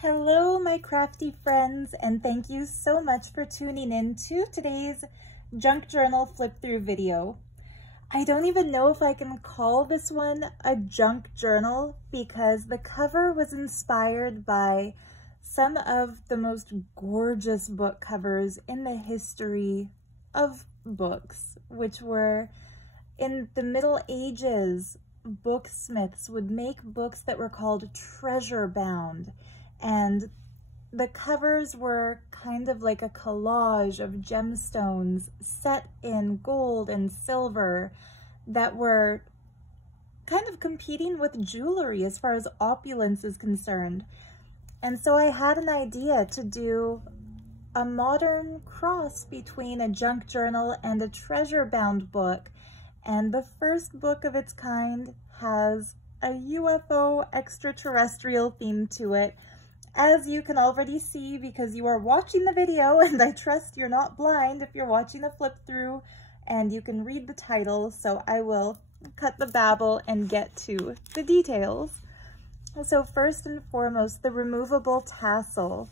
Hello, my crafty friends, and thank you so much for tuning in to today's junk journal flip through video. I don't even know if I can call this one a junk journal because the cover was inspired by some of the most gorgeous book covers in the history of books, which were in the Middle Ages. Booksmiths would make books that were called treasure bound. And the covers were kind of like a collage of gemstones set in gold and silver that were kind of competing with jewelry as far as opulence is concerned. And so I had an idea to do a modern cross between a junk journal and a treasure-bound book. And the first book of its kind has a UFO extraterrestrial theme to it. As you can already see because you are watching the video, and I trust you're not blind if you're watching a flip through and you can read the title, so I will cut the babble and get to the details. So first and foremost, the removable tassel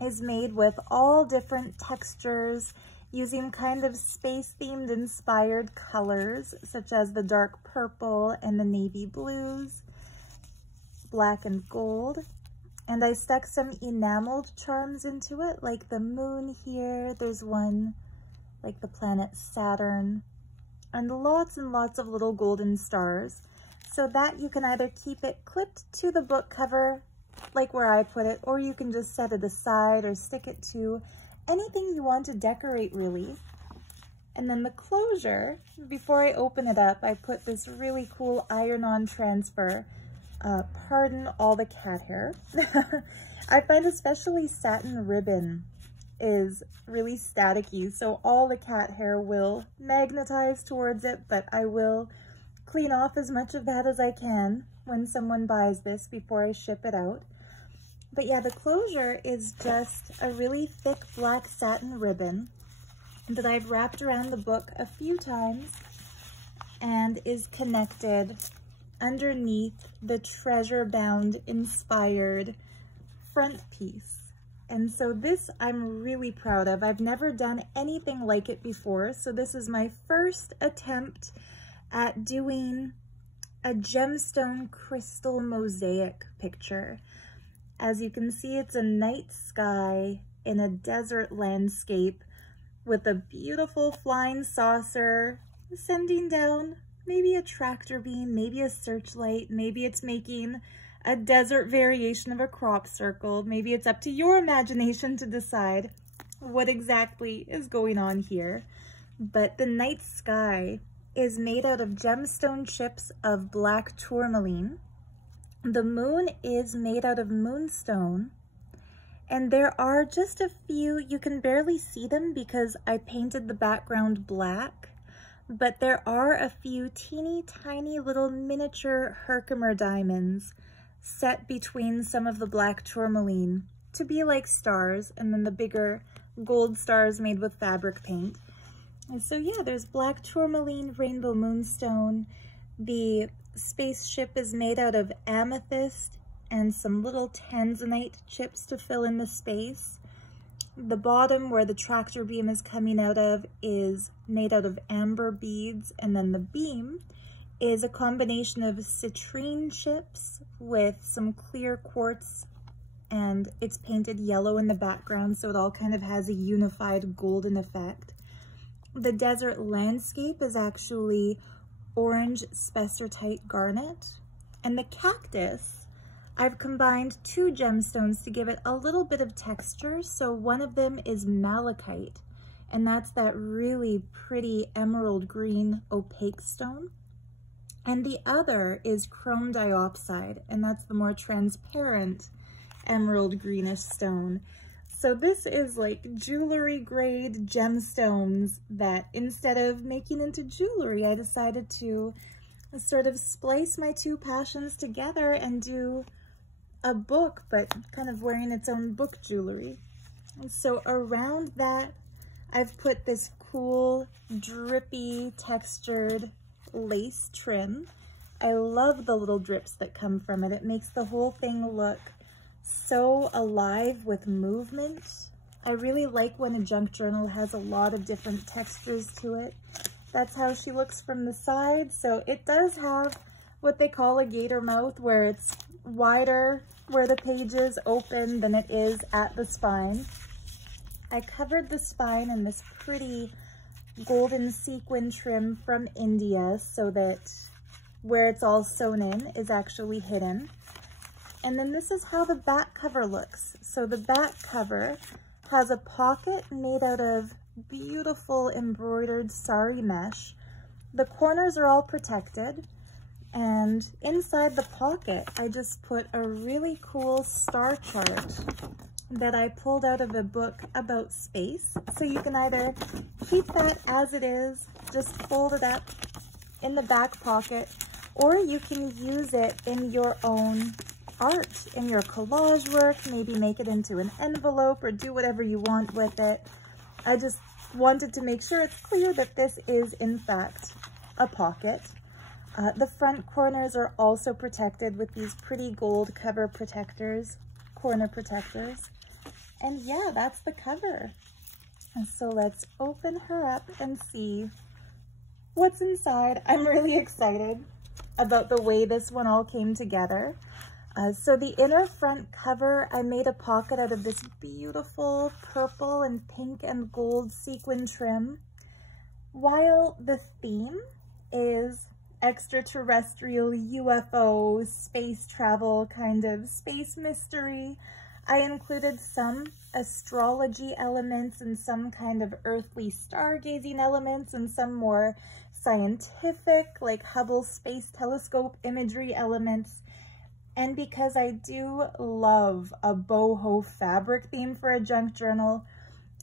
is made with all different textures using kind of space-themed inspired colors such as the dark purple and the navy blues, black and gold. And I stuck some enameled charms into it, like the moon here. There's one like the planet Saturn, and lots of little golden stars, so that you can either keep it clipped to the book cover, like where I put it, or you can just set it aside or stick it to anything you want to decorate, really. And then the closure, before I open it up, I put this really cool iron-on transfer. Pardon all the cat hair. I find especially satin ribbon is really staticky, so all the cat hair will magnetize towards it, but I will clean off as much of that as I can when someone buys this before I ship it out. But yeah, the closure is just a really thick black satin ribbon that I've wrapped around the book a few times and is connected underneath the treasure-bound inspired front piece. And so this I'm really proud of. I've never done anything like it before, so this is my first attempt at doing a gemstone crystal mosaic picture. As you can see, it's a night sky in a desert landscape with a beautiful flying saucer sending down maybe a tractor beam, maybe a searchlight, maybe it's making a desert variation of a crop circle. Maybe it's up to your imagination to decide what exactly is going on here. But the night sky is made out of gemstone chips of black tourmaline. The moon is made out of moonstone. And there are just a few, you can barely see them because I painted the background black, but there are a few teeny tiny little miniature Herkimer diamonds set between some of the black tourmaline to be like stars, and then the bigger gold stars made with fabric paint. And so yeah, there's black tourmaline, rainbow moonstone. The spaceship is made out of amethyst and some little tanzanite chips to fill in the space. The bottom, where the tractor beam is coming out of, is made out of amber beads, and then the beam is a combination of citrine chips with some clear quartz, and it's painted yellow in the background, so it all kind of has a unified golden effect. The desert landscape is actually orange spessartite garnet, and the cactus, I've combined two gemstones to give it a little bit of texture. So one of them is malachite, and that's that really pretty emerald green opaque stone. And the other is chrome diopside, and that's the more transparent emerald greenish stone. So this is like jewelry grade gemstones that instead of making into jewelry, I decided to sort of splice my two passions together and do a book, but kind of wearing its own book jewelry. And so around that, I've put this cool, drippy, textured lace trim. I love the little drips that come from it. It makes the whole thing look so alive with movement. I really like when a junk journal has a lot of different textures to it. That's how she looks from the side. So it does have what they call a gator mouth, where it's wider where the page is open than it is at the spine. I covered the spine in this pretty golden sequin trim from India so that where it's all sewn in is actually hidden. And then this is how the back cover looks. So the back cover has a pocket made out of beautiful embroidered sari mesh. The corners are all protected, and inside the pocket I just put a really cool star chart that I pulled out of a book about space. So you can either keep that as it is, just fold it up in the back pocket, or you can use it in your own art, in your collage work, maybe make it into an envelope or do whatever you want with it. I just wanted to make sure it's clear that this is in fact a pocket. The front corners are also protected with these pretty gold cover protectors, corner protectors. And yeah, that's the cover. And so let's open her up and see what's inside. I'm really excited about the way this one all came together. So the inner front cover, I made a pocket out of this beautiful purple and pink and gold sequin trim. While the theme is extraterrestrial, UFO, space travel, kind of space mystery, I included some astrology elements and some kind of earthly stargazing elements and some more scientific, like Hubble Space Telescope imagery elements. And because I do love a boho fabric theme for a junk journal,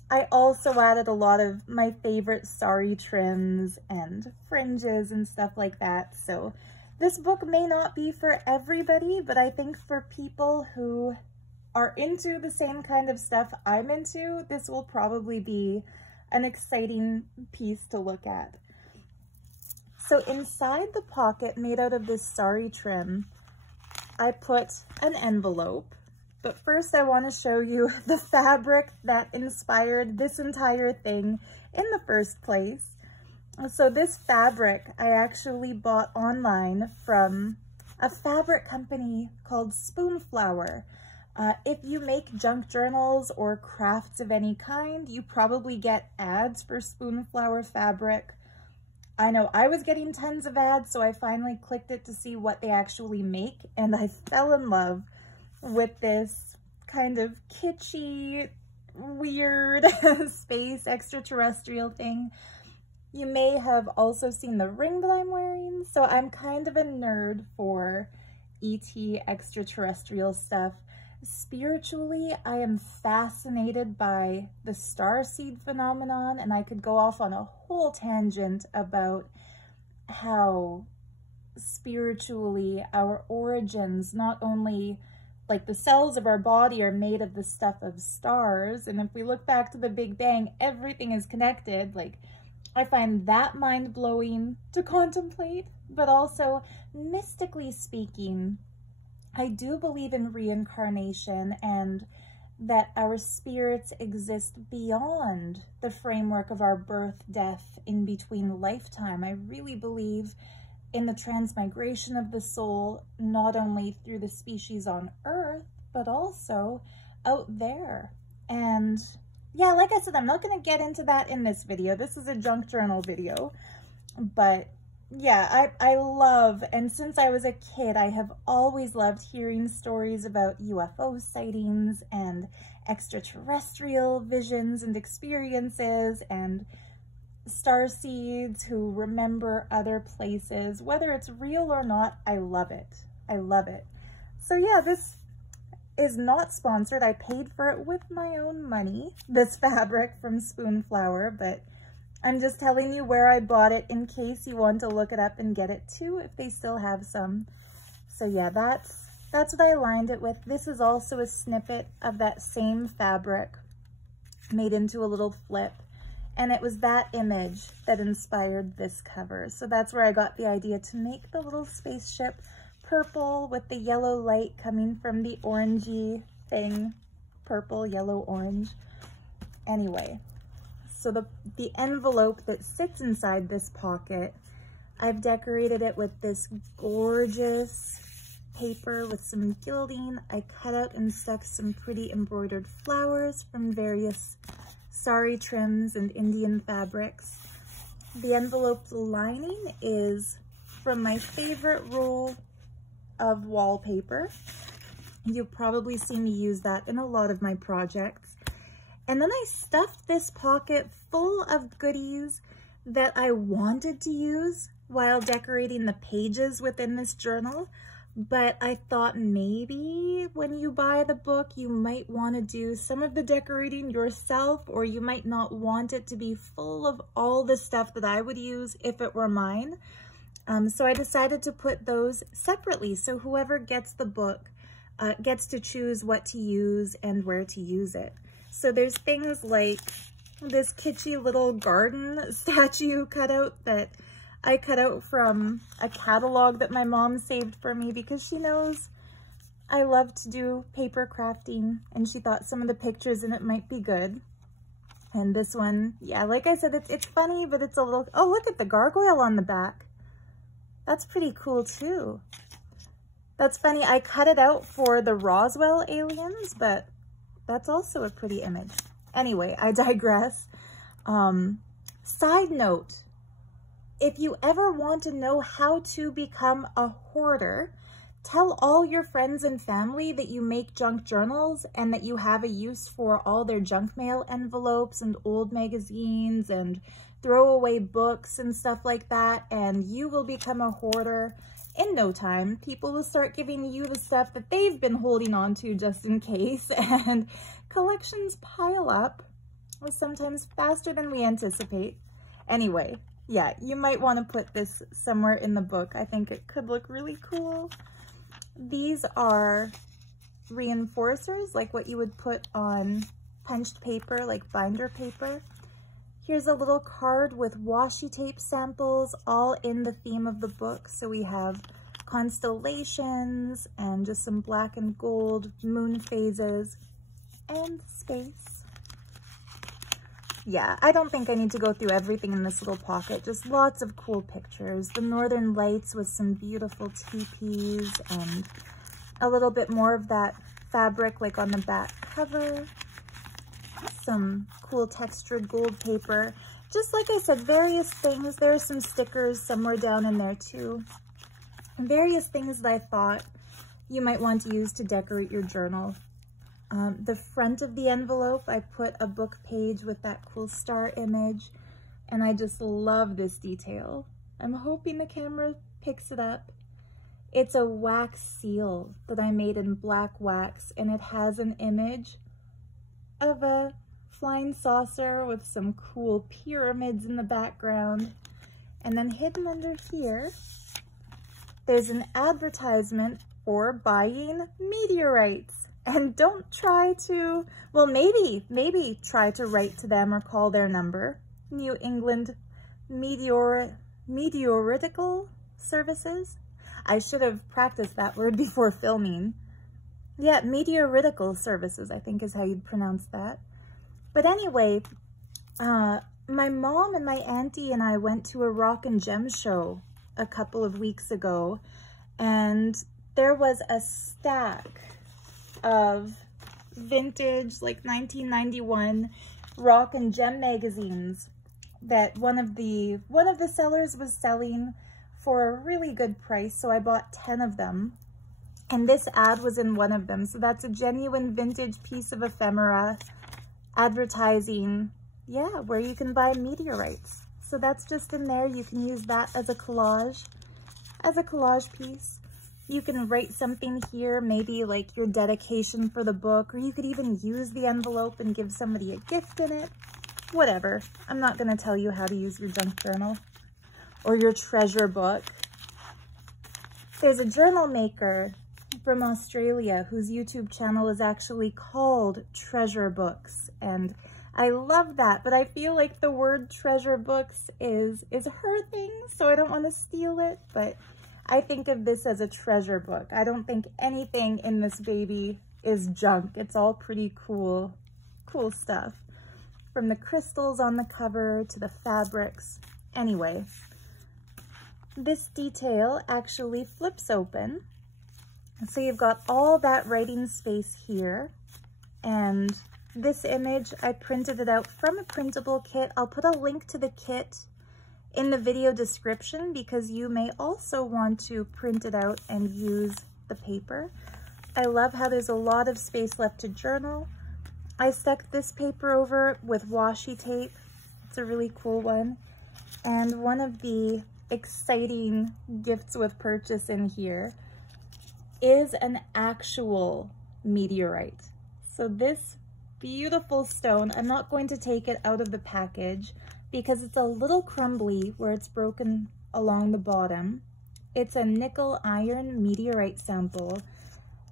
I also added a lot of my favorite sari trims and fringes and stuff like that. So this book may not be for everybody, but I think for people who are into the same kind of stuff I'm into, this will probably be an exciting piece to look at. So inside the pocket made out of this sari trim, I put an envelope, but first I want to show you the fabric that inspired this entire thing in the first place. So this fabric I actually bought online from a fabric company called Spoonflower. If you make junk journals or crafts of any kind, you probably get ads for Spoonflower fabric. I know I was getting tons of ads, so I finally clicked it to see what they actually make, and I fell in love with this kind of kitschy, weird space extraterrestrial thing. You may have also seen the ring that I'm wearing, so I'm kind of a nerd for ET extraterrestrial stuff. Spiritually, I am fascinated by the starseed phenomenon, and I could go off on a whole tangent about how spiritually our origins, not only like the cells of our body are made of the stuff of stars, and if we look back to the Big Bang, everything is connected. Like, I find that mind-blowing to contemplate, but also mystically speaking, I do believe in reincarnation and that our spirits exist beyond the framework of our birth, death, in between lifetime. I really believe in the transmigration of the soul, not only through the species on Earth, but also out there. And yeah, like I said, I'm not going to get into that in this video. This is a junk journal video, but yeah, I love, and since I was a kid, I have always loved hearing stories about UFO sightings and extraterrestrial visions and experiences and starseeds who remember other places. Whether it's real or not, I love it. I love it. So yeah, this is not sponsored. I paid for it with my own money, this fabric from Spoonflower, but I'm just telling you where I bought it in case you want to look it up and get it too, if they still have some. So yeah, that's what I lined it with. This is also a snippet of that same fabric made into a little flip. And it was that image that inspired this cover. So that's where I got the idea to make the little spaceship purple with the yellow light coming from the orangey thing, purple, yellow, orange. Anyway, so the envelope that sits inside this pocket, I've decorated it with this gorgeous paper with some gilding. I cut out and stuck some pretty embroidered flowers from various sari trims and Indian fabrics. The envelope lining is from my favorite roll of wallpaper. You'll probably see me use that in a lot of my projects. And then I stuffed this pocket full of goodies that I wanted to use while decorating the pages within this journal. But I thought maybe when you buy the book, you might want to do some of the decorating yourself, or you might not want it to be full of all the stuff that I would use if it were mine. So I decided to put those separately. So whoever gets the book gets to choose what to use and where to use it. So there's things like this kitschy little garden statue cutout that I cut out from a catalog that my mom saved for me because she knows I love to do paper crafting, and she thought some of the pictures in it might be good. And this one, yeah, like I said, it's funny, but it's a little, oh, look at the gargoyle on the back. That's pretty cool too. That's funny, I cut it out for the Roswell aliens, but that's also a pretty image. Anyway, I digress. Side note, if you ever want to know how to become a hoarder, tell all your friends and family that you make junk journals and that you have a use for all their junk mail envelopes and old magazines and throwaway books and stuff like that, and you will become a hoarder in no time. People will start giving you the stuff that they've been holding on to just in case, and collections pile up, sometimes faster than we anticipate. Anyway, yeah, you might want to put this somewhere in the book. I think it could look really cool. These are reinforcers, like what you would put on punched paper, like binder paper. Here's a little card with washi tape samples, all in the theme of the book. So we have constellations and just some black and gold moon phases and space. Yeah, I don't think I need to go through everything in this little pocket, just lots of cool pictures. The northern lights with some beautiful teepees and a little bit more of that fabric like on the back cover. Some cool textured gold paper. Just like I said, various things. There are some stickers somewhere down in there too. And various things that I thought you might want to use to decorate your journal. The front of the envelope, I put a book page with that cool star image, and I just love this detail. I'm hoping the camera picks it up. It's a wax seal that I made in black wax, and it has an image of a flying saucer with some cool pyramids in the background. And then hidden under here, there's an advertisement for buying meteorites. And don't try to, well, maybe try to write to them or call their number. New England Meteoritical Services. I should have practiced that word before filming. Yeah, Meteoritical Services, I think is how you'd pronounce that. But anyway, my mom and my auntie and I went to a rock and gem show a couple of weeks ago, and there was a stack of vintage, like 1991 rock and gem magazines that one of the sellers was selling for a really good price. So I bought 10 of them, and this ad was in one of them. So that's a genuine vintage piece of ephemera advertising, yeah, where you can buy meteorites. So that's just in there. You can use that as a collage piece. You can write something here, maybe like your dedication for the book, or you could even use the envelope and give somebody a gift in it. Whatever. I'm not going to tell you how to use your junk journal or your treasure book. There's a journal maker from Australia whose YouTube channel is actually called Treasure Books, and I love that, but I feel like the word treasure books is her thing, so I don't want to steal it, but I think of this as a treasure book. I don't think anything in this baby is junk. It's all pretty cool stuff. From the crystals on the cover to the fabrics. Anyway, this detail actually flips open. So you've got all that writing space here. And this image, I printed it out from a printable kit. I'll put a link to the kit in the video description because you may also want to print it out and use the paper. I love how there's a lot of space left to journal. I stuck this paper over with washi tape. It's a really cool one. And one of the exciting gifts with purchase in here is an actual meteorite. So this beautiful stone, I'm not going to take it out of the package because it's a little crumbly where it's broken along the bottom. It's a nickel iron meteorite sample,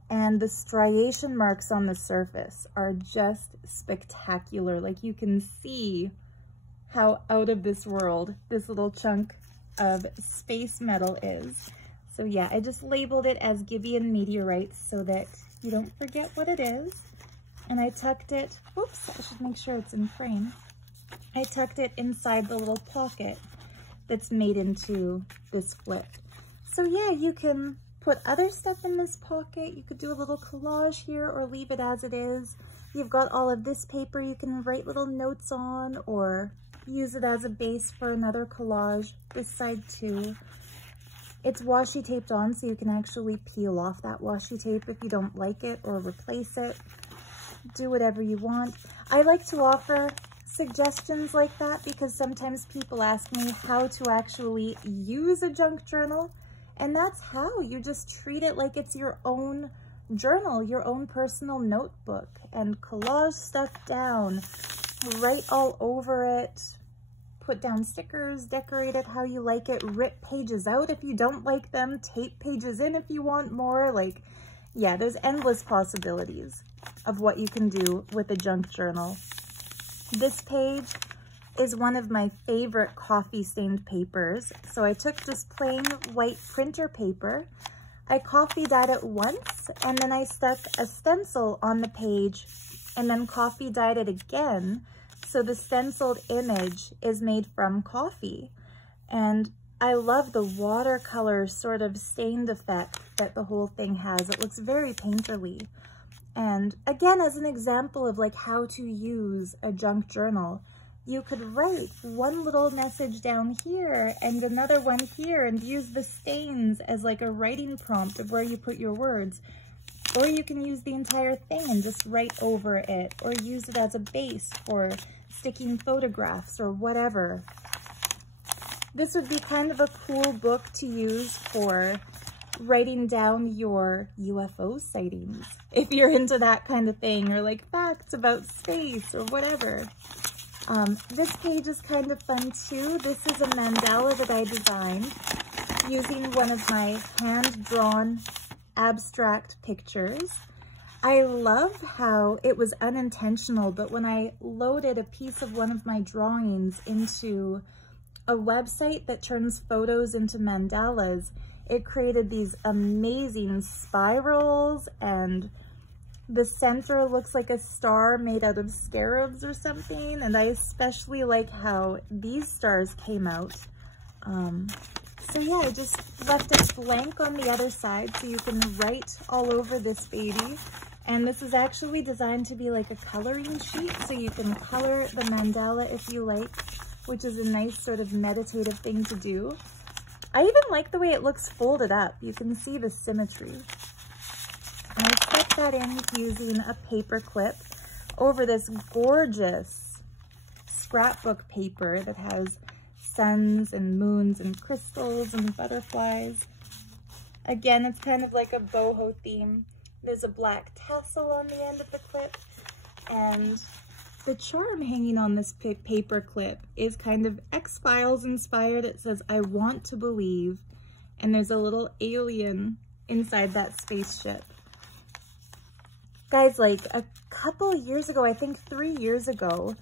and the striation marks on the surface are just spectacular. Like, you can see how out of this world this little chunk of space metal is. So yeah, I just labeled it as Gibeon meteorites so that you don't forget what it is. And I tucked it, oops, I should make sure it's in frame. I tucked it inside the little pocket that's made into this flip. So yeah, you can put other stuff in this pocket. You could do a little collage here or leave it as it is. You've got all of this paper you can write little notes on or use it as a base for another collage. This side too. It's washi taped on, so you can actually peel off that washi tape if you don't like it or replace it. Do whatever you want. I like to offer suggestions like that because sometimes people ask me how to actually use a junk journal, and that's how. You just treat it like it's your own journal, your own personal notebook, and collage stuff down, write all over it, put down stickers, decorate it how you like it, rip pages out if you don't like them, tape pages in if you want more. Like, yeah, there's endless possibilities of what you can do with a junk journal. This page is one of my favorite coffee stained papers. So I took just plain white printer paper, I coffee dyed it once, and then I stuck a stencil on the page and then coffee dyed it again. So the stenciled image is made from coffee. And I love the watercolor sort of stained effect that the whole thing has. It looks very painterly. And again, as an example of like how to use a junk journal, you could write one little message down here and another one here and use the stains as like a writing prompt of where you put your words. Or you can use the entire thing and just write over it, or use it as a base for sticking photographs or whatever. This would be kind of a cool book to use for writing down your UFO sightings, if you're into that kind of thing, or like facts about space or whatever. This page is kind of fun too. This is a mandala that I designed using one of my hand-drawn abstract pictures. I love how it was unintentional, but when I loaded a piece of one of my drawings into a website that turns photos into mandalas, it created these amazing spirals, and the center looks like a star made out of scarabs or something. And I especially like how these stars came out. So yeah, I just left it blank on the other side so you can write all over this baby. And this is actually designed to be like a coloring sheet, so you can color the mandala if you like, which is a nice sort of meditative thing to do. I even like the way it looks folded up. You can see the symmetry. And I stuck that in using a paper clip over this gorgeous scrapbook paper that has suns and moons and crystals and butterflies. Again, it's kind of like a boho theme. There's a black tassel on the end of the clip, and the charm hanging on this paper clip is kind of X-Files inspired. It says, "I want to believe," and there's a little alien inside that spaceship. Guys, like a couple years ago, I think 3 years ago,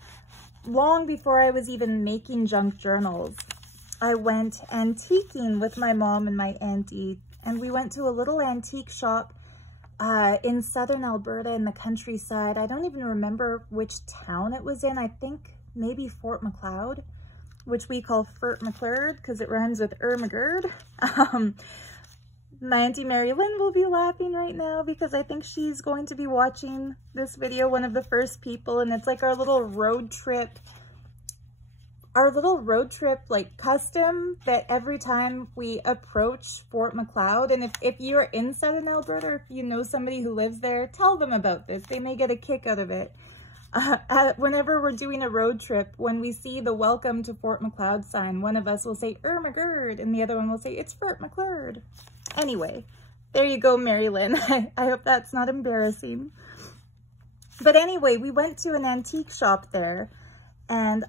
long before I was even making junk journals, I went antiquing with my mom and my auntie, and we went to a little antique shop in southern Alberta in the countryside. I don't even remember which town it was in. I think maybe Fort McLeod, which we call Fort McLeod because it rhymes with Ermagerd. My Auntie Mary Lynn will be laughing right now because I think she's going to be watching this video, one of the first people, and it's like our little road trip like custom that every time we approach Fort McLeod, and if you're in southern Alberta, or if you know somebody who lives there, tell them about this. They may get a kick out of it. Whenever we're doing a road trip, when we see the welcome to Fort McLeod sign, one of us will say Ermagerd and the other one will say it's Fort McLeod. Anyway, there you go, Mary Lynn. I hope that's not embarrassing. But anyway, we went to an antique shop there, and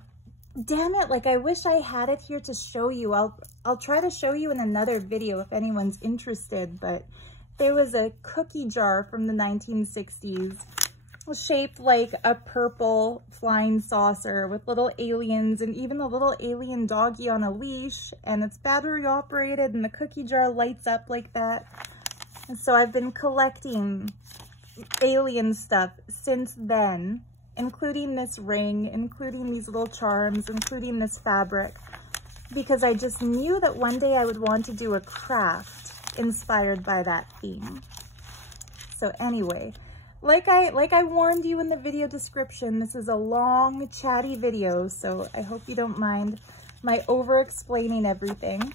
damn it, like I wish I had it here to show you. I'll try to show you in another video if anyone's interested, but there was a cookie jar from the 1960s shaped like a purple flying saucer with little aliens and even a little alien doggy on a leash, and it's battery operated and the cookie jar lights up like that. And so I've been collecting alien stuff since then, including this ring, including these little charms, including this fabric, because I just knew that one day I would want to do a craft inspired by that theme. So anyway, like I warned you in the video description, this is a long, chatty video, so I hope you don't mind my over-explaining everything.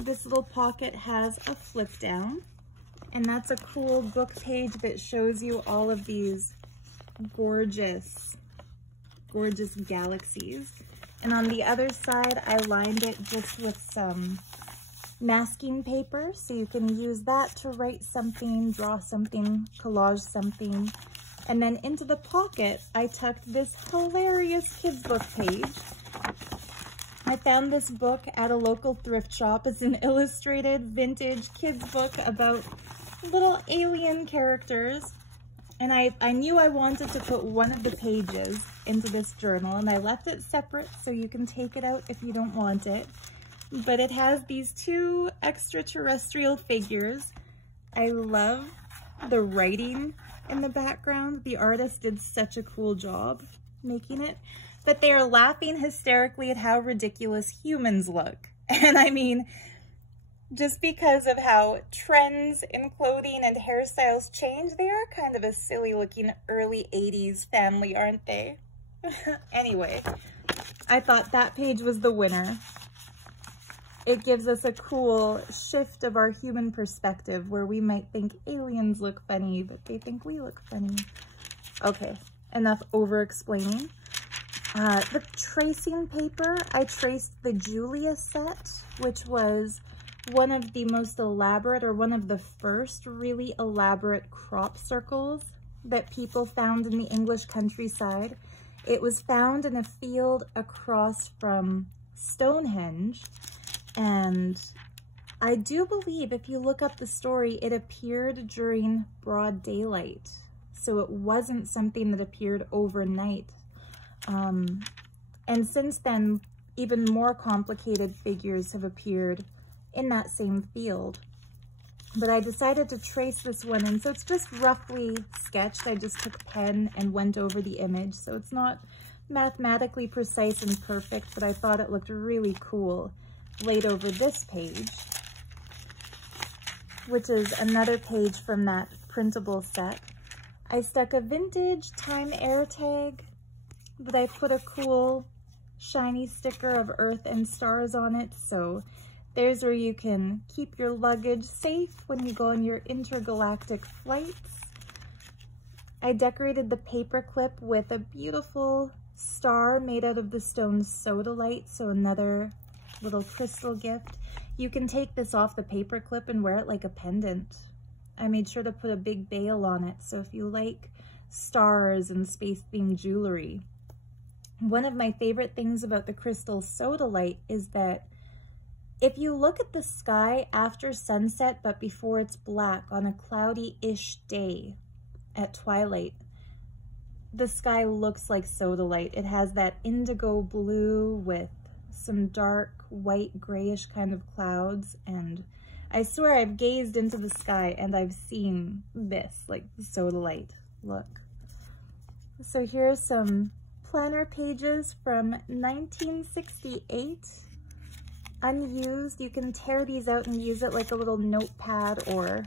This little pocket has a flip down, and that's a cool book page that shows you all of these gorgeous galaxies. And on the other side, I lined it just with some masking paper, so you can use that to write something, draw something, collage something. And then into the pocket, I tucked this hilarious kids book page. I found this book at a local thrift shop. It's an illustrated vintage kids book about little alien characters. And I knew I wanted to put one of the pages into this journal, and I left it separate so you can take it out if you don't want it. But it has these two extraterrestrial figures. I love the writing in the background. The artist did such a cool job making it. But they are laughing hysterically at how ridiculous humans look. And I mean, just because of how trends in clothing and hairstyles change, they are kind of a silly looking early 80s family, aren't they? Anyway, I thought that page was the winner. It gives us a cool shift of our human perspective where we might think aliens look funny, but they think we look funny. Okay, enough over-explaining. The tracing paper, I traced the Julia set, which was one of the most elaborate, or one of the first really elaborate crop circles that people found in the English countryside. It was found in a field across from Stonehenge, and I do believe if you look up the story, it appeared during broad daylight. So it wasn't something that appeared overnight. And since then, even more complicated figures have appeared in that same field. But I decided to trace this one, and so it's just roughly sketched. I just took pen and went over the image, so it's not mathematically precise and perfect, but I thought it looked really cool laid over this page, which is another page from that printable set. I stuck a vintage Time Air tag, but I put a cool shiny sticker of Earth and stars on it, so there's where you can keep your luggage safe when you go on your intergalactic flights. I decorated the paperclip with a beautiful star made out of the stone sodalite, so another little crystal gift. You can take this off the paperclip and wear it like a pendant. I made sure to put a big bail on it, so if you like stars and space-themed jewelry. One of my favorite things about the crystal sodalite is that if you look at the sky after sunset but before it's black on a cloudy-ish day at twilight, the sky looks like sodalite. It has that indigo blue with some dark white grayish kind of clouds, and I swear I've gazed into the sky and I've seen this, like so light. Look. So here are some planner pages from 1968. Unused. You can tear these out and use it like a little notepad or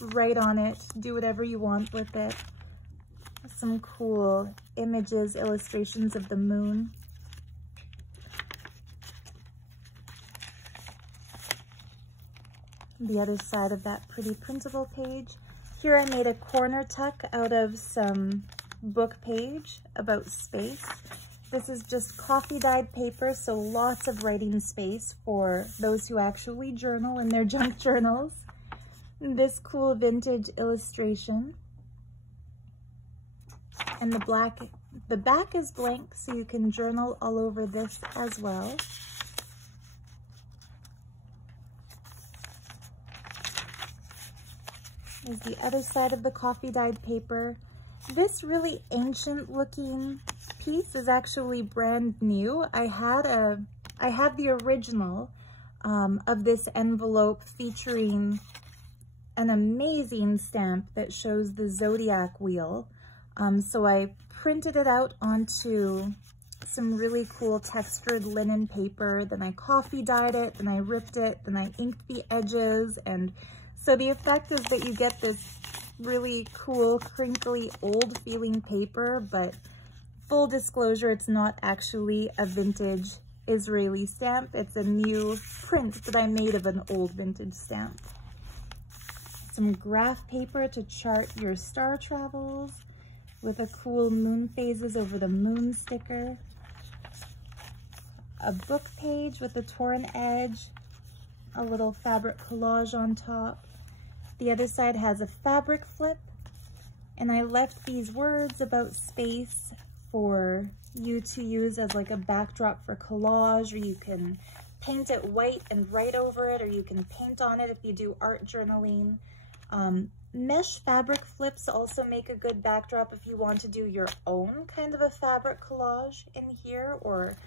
write on it. Do whatever you want with it. Some cool images, illustrations of the moon. The other side of that pretty printable page. Here I made a corner tuck out of some book page about space. This is just coffee dyed paper, so lots of writing space for those who actually journal in their junk journals. This cool vintage illustration. And the back is blank, so you can journal all over this as well. Is the other side of the coffee dyed paper. This really ancient looking piece is actually brand new. I had the original of this envelope featuring an amazing stamp that shows the zodiac wheel. So I printed it out onto some really cool textured linen paper, then I coffee dyed it, then I ripped it, then I inked the edges, and so the effect is that you get this really cool, crinkly, old feeling paper, but full disclosure, it's not actually a vintage Israeli stamp. It's a new print that I made of an old vintage stamp. Some graph paper to chart your star travels with a cool moon phases over the moon sticker. A book page with a torn edge, a little fabric collage on top. The other side has a fabric flip, and I left these words about space for you to use as like a backdrop for collage, or you can paint it white and write over it, or you can paint on it if you do art journaling. Mesh fabric flips also make a good backdrop if you want to do your own kind of a fabric collage in here, or,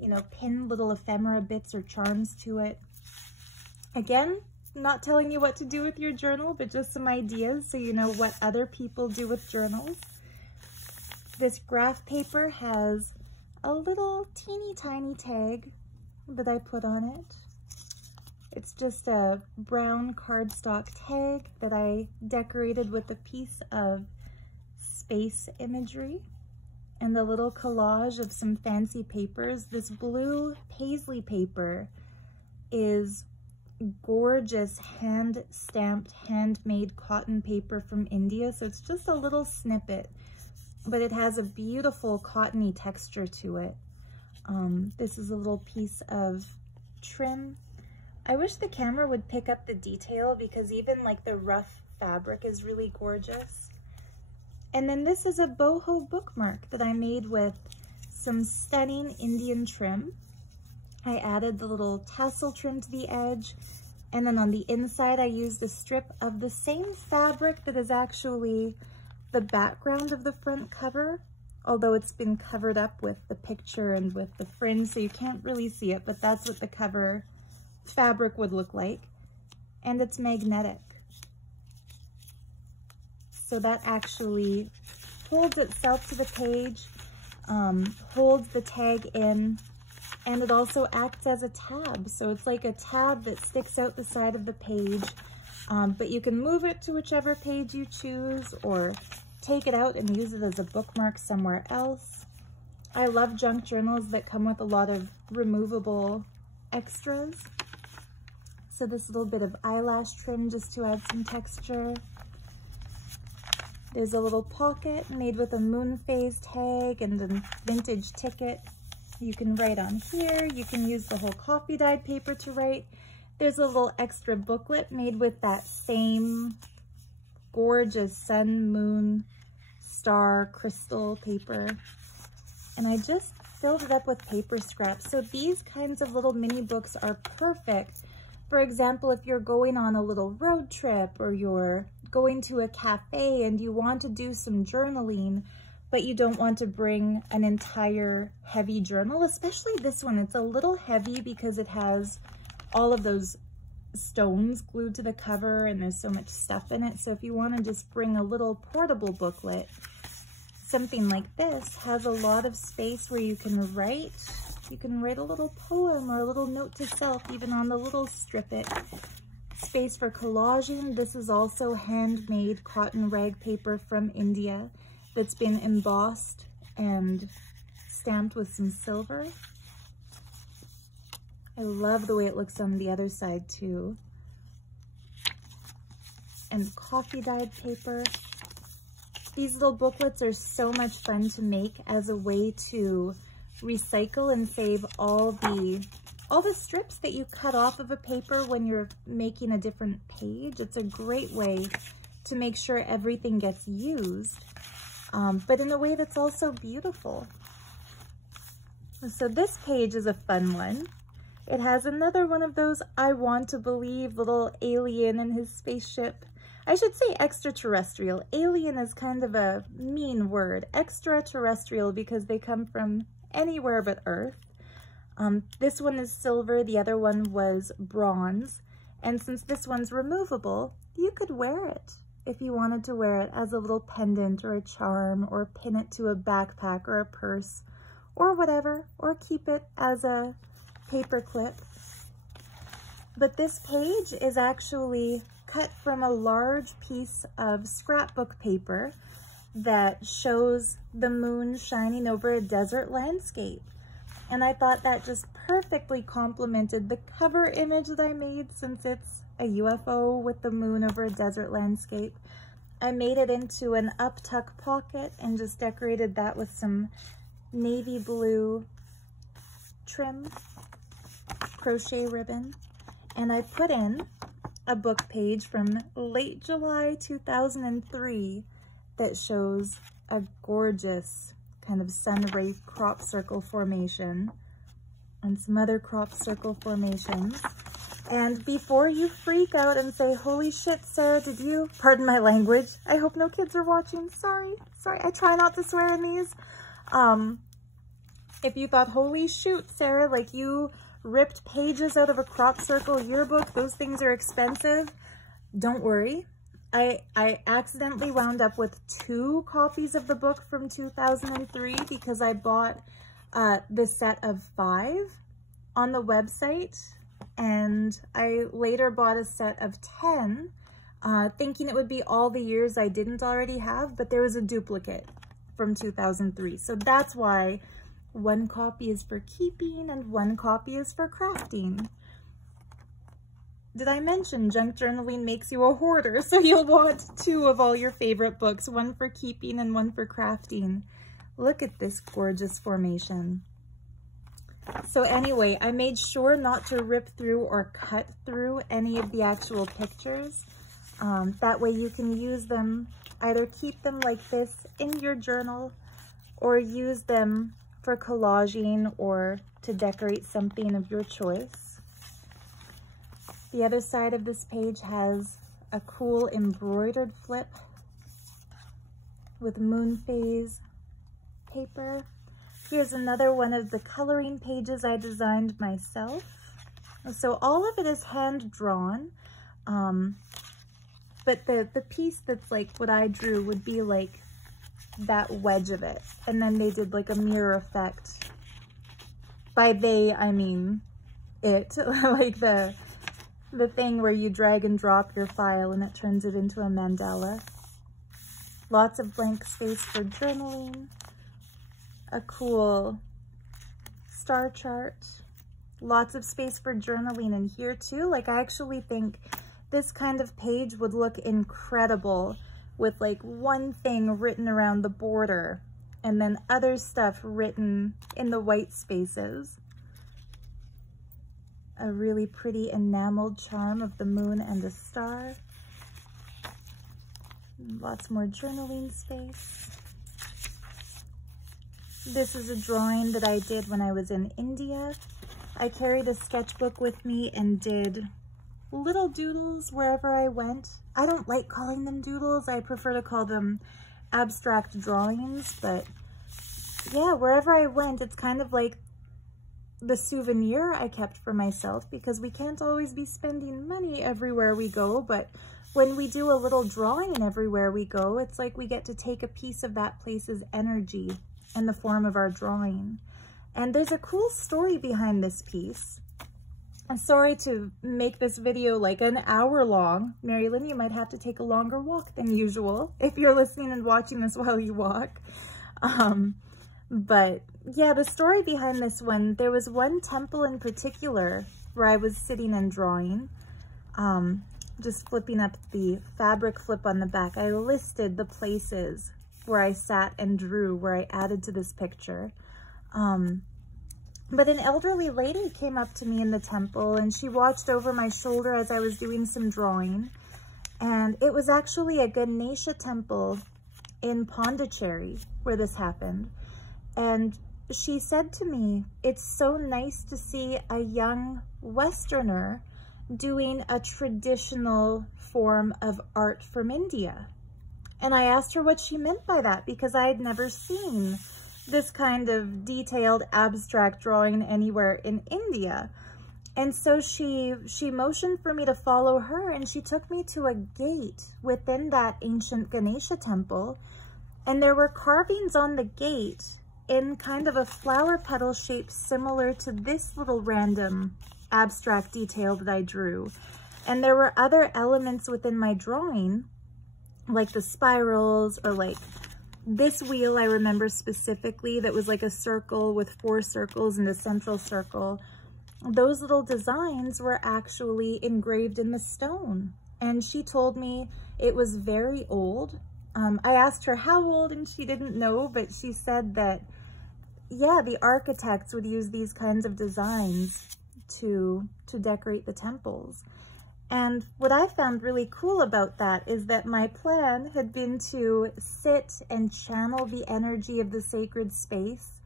you know, pin little ephemera bits or charms to it. Again, not telling you what to do with your journal, but just some ideas so you know what other people do with journals. This graph paper has a little teeny tiny tag that I put on it. It's just a brown cardstock tag that I decorated with a piece of space imagery and a little collage of some fancy papers. This blue paisley paper is gorgeous hand-stamped, handmade cotton paper from India. So it's just a little snippet, but it has a beautiful cottony texture to it. This is a little piece of trim. I wish the camera would pick up the detail because even like the rough fabric is really gorgeous. And then this is a boho bookmark that I made with some stunning Indian trim. I added the little tassel trim to the edge, and then on the inside I used a strip of the same fabric that is actually the background of the front cover, although it's been covered up with the picture and with the fringe, so you can't really see it, but that's what the cover fabric would look like. And it's magnetic. So that actually holds itself to the page, holds the tag in, and it also acts as a tab. So it's like a tab that sticks out the side of the page, but you can move it to whichever page you choose or take it out and use it as a bookmark somewhere else. I love junk journals that come with a lot of removable extras. So this little bit of eyelash trim just to add some texture. There's a little pocket made with a moon phase tag and a vintage ticket. You can write on here. You can use the whole coffee dyed paper to write. There's a little extra booklet made with that same gorgeous sun, moon, star, crystal paper. And I just filled it up with paper scraps. So these kinds of little mini books are perfect. For example, if you're going on a little road trip or you're going to a cafe and you want to do some journaling, but you don't want to bring an entire heavy journal, especially this one. It's a little heavy because it has all of those stones glued to the cover, and there's so much stuff in it. So if you want to just bring a little portable booklet, something like this has a lot of space where you can write. You can write a little poem or a little note to self, even on the little strip it. Space for collaging. This is also handmade cotton rag paper from India that's been embossed and stamped with some silver. I love the way it looks on the other side too. And coffee dyed paper. These little booklets are so much fun to make as a way to recycle and save all the strips that you cut off of a paper when you're making a different page. It's a great way to make sure everything gets used, but in a way that's also beautiful. So this page is a fun one. It has another one of those I want to believe little alien in his spaceship. I should say extraterrestrial. Alien is kind of a mean word. Extraterrestrial because they come from anywhere but Earth. This one is silver, the other one was bronze. And since this one's removable, you could wear it if you wanted to wear it as a little pendant or a charm, or pin it to a backpack or a purse or whatever, or keep it as a paper clip. But this page is actually cut from a large piece of scrapbook paper that shows the moon shining over a desert landscape. And I thought that just perfectly complemented the cover image that I made, since it's a UFO with the moon over a desert landscape. I made it into an up-tuck pocket and just decorated that with some navy blue trim crochet ribbon. And I put in a book page from late July 2003 that shows a gorgeous kind of sun ray crop circle formation and some other crop circle formations. And before you freak out and say, holy shit, Sarah, did you, pardon my language, I hope no kids are watching, sorry, I try not to swear in these. If you thought, holy shoot, Sarah, like you ripped pages out of a crop circle yearbook, those things are expensive, don't worry. I accidentally wound up with 2 copies of the book from 2003 because I bought the set of 5 on the website, and I later bought a set of 10 thinking it would be all the years I didn't already have, but there was a duplicate from 2003. So that's why 1 copy is for keeping and 1 copy is for crafting. Did I mention junk journaling makes you a hoarder? So you'll want 2 of all your favorite books, 1 for keeping and 1 for crafting. Look at this gorgeous formation. So anyway, I made sure not to rip through or cut through any of the actual pictures. That way you can use them, either keep them like this in your journal or use them for collaging or to decorate something of your choice. The other side of this page has a cool embroidered flip with moon phase paper. Here's another one of the coloring pages I designed myself. So all of it is hand drawn, but the piece that's like what I drew would be like that wedge of it. And then they did like a mirror effect. By they, I mean it, like the thing where you drag and drop your file and it turns it into a mandala. Lots of blank space for journaling. A cool star chart. Lots of space for journaling in here too. Like I actually think this kind of page would look incredible with like one thing written around the border and then other stuff written in the white spaces. A really pretty enameled charm of the moon and the star. Lots more journaling space. This is a drawing that I did when I was in India. I carried a sketchbook with me and did little doodles wherever I went. I don't like calling them doodles. I prefer to call them abstract drawings, but yeah, wherever I went, it's kind of like the souvenir I kept for myself, because we can't always be spending money everywhere we go, but when we do a little drawing everywhere we go, it's like we get to take a piece of that place's energy in the form of our drawing. And there's a cool story behind this piece. I'm sorry to make this video like an hour long. Mary Lynn, you might have to take a longer walk than usual if you're listening and watching this while you walk. But yeah, the story behind this one, there was one temple in particular where I was sitting and drawing. Just flipping up the fabric flip on the back, I listed the places where I sat and drew, where I added to this picture. But an elderly lady came up to me in the temple, and she watched over my shoulder as I was doing some drawing. And it was actually a Ganesha temple in Pondicherry where this happened. And she said to me, "It's so nice to see a young Westerner doing a traditional form of art from India." And I asked her what she meant by that, because I had never seen this kind of detailed abstract drawing anywhere in India. And so she motioned for me to follow her, and she took me to a gate within that ancient Ganesha temple. And there were carvings on the gate in kind of a flower petal shape similar to this little random abstract detail that I drew. And there were other elements within my drawing, like the spirals, or like this wheel I remember specifically that was like a circle with 4 circles and a central circle. Those little designs were actually engraved in the stone. And she told me it was very old. I asked her how old, and she didn't know, but she said that, yeah, the architects would use these kinds of designs to decorate the temples. And what I found really cool about that is that my plan had been to sit and channel the energy of the sacred space